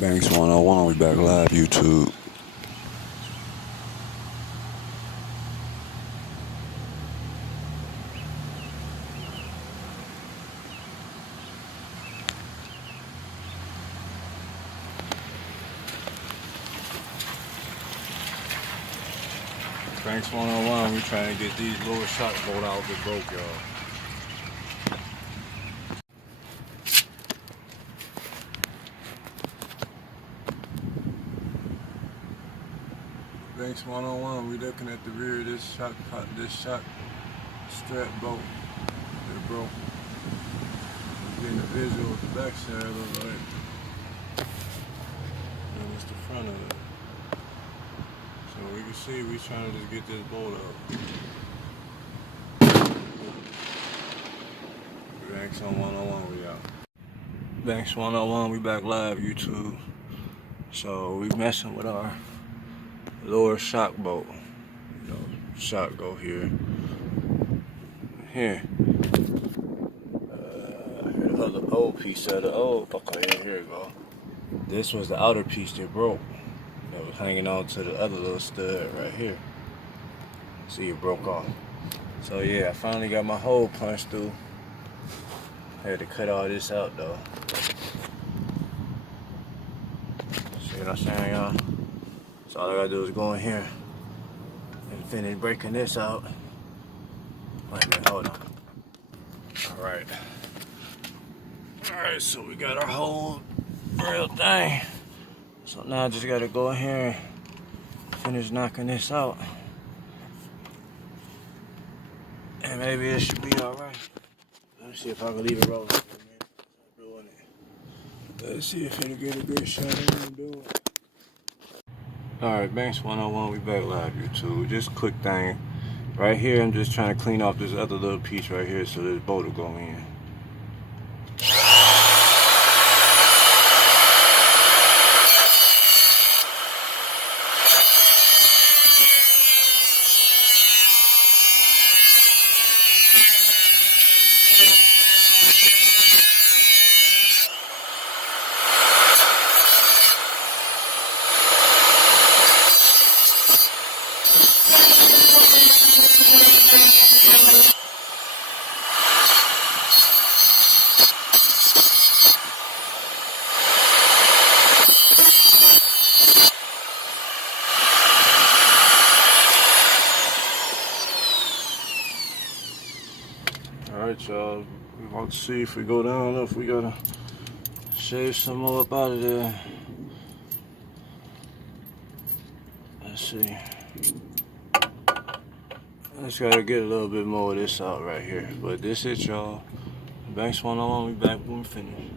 Banks 101, we back live, YouTube. Banks 101, we trying to get these lower shot bolt out that broke, y'all. Banks 101, we looking at the rear of this shot strap bolt that broke. Getting a visual of the back side of it. And it's the front of it. So we can see we trying to just get this bolt out. Banks on 101, we out. Banks 101, we back live, YouTube. So we messing with our lower shock bolt. You know, shock go here. Here. The other old piece of the old. Okay, here we go. This was the outer piece that broke. That was hanging on to the other little stud right here. See, it broke off. So yeah, I finally got my hole punched through. Had to cut all this out though. See what I'm saying, y'all? So all I gotta do is go in here and finish breaking this out. Wait a minute, hold on. Alright. Alright, so we got our whole real thing. So now I just gotta go in here and finish knocking this out. And maybe it should be alright. Let's see if I can leave it rolling for a minute. Doing it. Let's see if it'll get a good shot of what I'm doing. Alright, Banks 101, we back live, YouTube. Just quick thing. Right here, I'm just trying to clean off this other little piece right here so this bolt will go in. Alright, y'all, we want to see if we go down or if we gotta shave some more up out of there. Let's see. I just gotta get a little bit more of this out right here. But this it, y'all. Banks 101, we back when we finish.